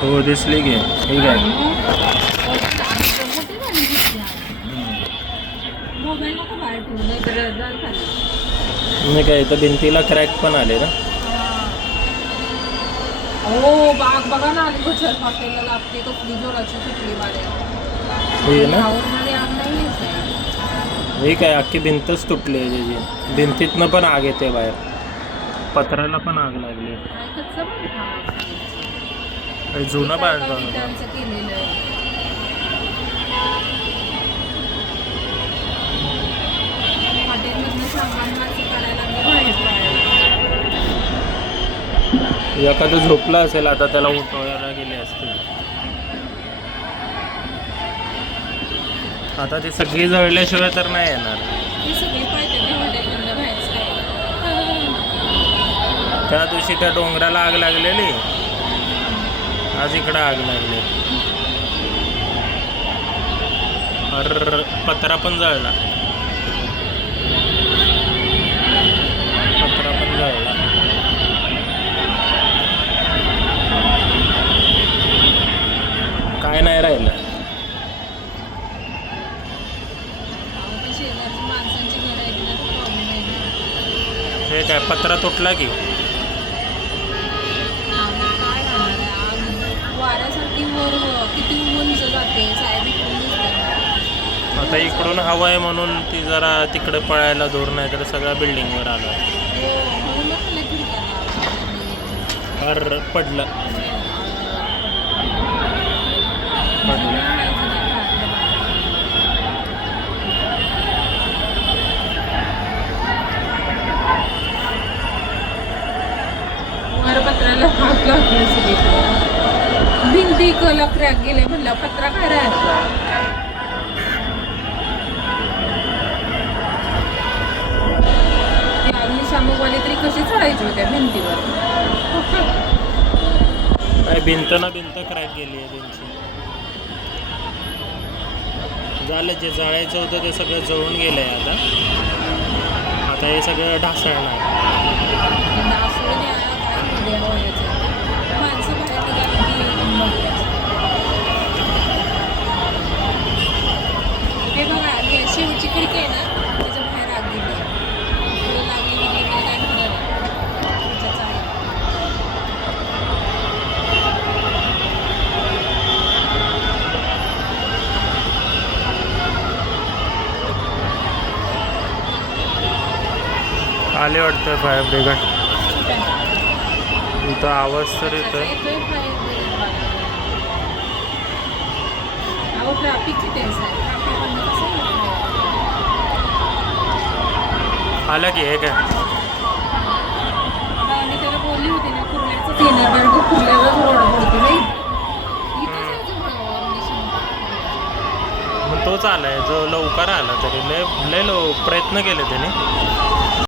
हो दिसली की ठीक आहे. नाही काय तर भिंतीला क्रॅक पण आले ना. हो बाग बघा ना आली गुजर हॉटेलला लागते कसली जोराची सुटली बारे. हे ना नाही हे काय अख्खी भिंतच तुटली आहे त्याची. भिंतीतनं पण आग येते बाहेर. पत्राला पण आग लागली. जुनं बांधकाम केलेलं आहे. हॉटेलमधनं सामान मासे काढायला बाहेर पडायला. एखादं झोपला असेल आता त्याला उठवायला गेले असतील. आता ती सगळी जळल्याशिवाय तर नाही येणार. ती सगळी पाहिजे त्या हॉटेलमधनं बाहेरच काय. त्या दिवशी त्या डोंगराला आग लागलेली, आज इकडं आग लागली. अर पत्रा पण जळला. पत्रा पण जळला. काय नाही राहिलं. शेजारची माणसांची घर आहे तिला प्रॉब्लेम आहे ना. हे काय पत्रा तुटला की काय होणार आहे आग वाऱ्यासारखी वर किती उंच जाते साहेब इकडून दिसते. आता इकडून हवा आहे म्हणून ती जरा तिकडे पळायला दूर, नाही तर सगळ्या बिल्डिंगवर आला. अर पडलं. पत्राला हात लागले सगळीकडे. भिंती कला क्रॅक गेले म्हणलं पत्रा काय राहायचा. अग्निशामकवाले तरी कशी चढायची होत्या भिंतीवर. काय भिंत ना भिंत क्रॅक गेली आहे त्यांची. झालं जे जाळायचं होतं ते सगळं जळून गेलं आहे. आता हे सगळं ढासळणार. माणसं बाहेर निघाली ते बघा शेवटची खिडकी आहे ना त्याच्या बाहेर आग गेली लागली गेली काय होणार त्याच्याच आहे. आले वाटतं फायर ब्रिगेड. इथं आवाज तर येतोय. ट्रॅफिकची टेन्स आहे. आलं की हे काय मी त्याला बोलली होती ना कुर्ल्याचंच येणार कारण तो कुर्ल्याचाच रोड पडतो नाही. मग तोच आलाय जो लवकर आला तरी लय लय प्रयत्न केले त्याने.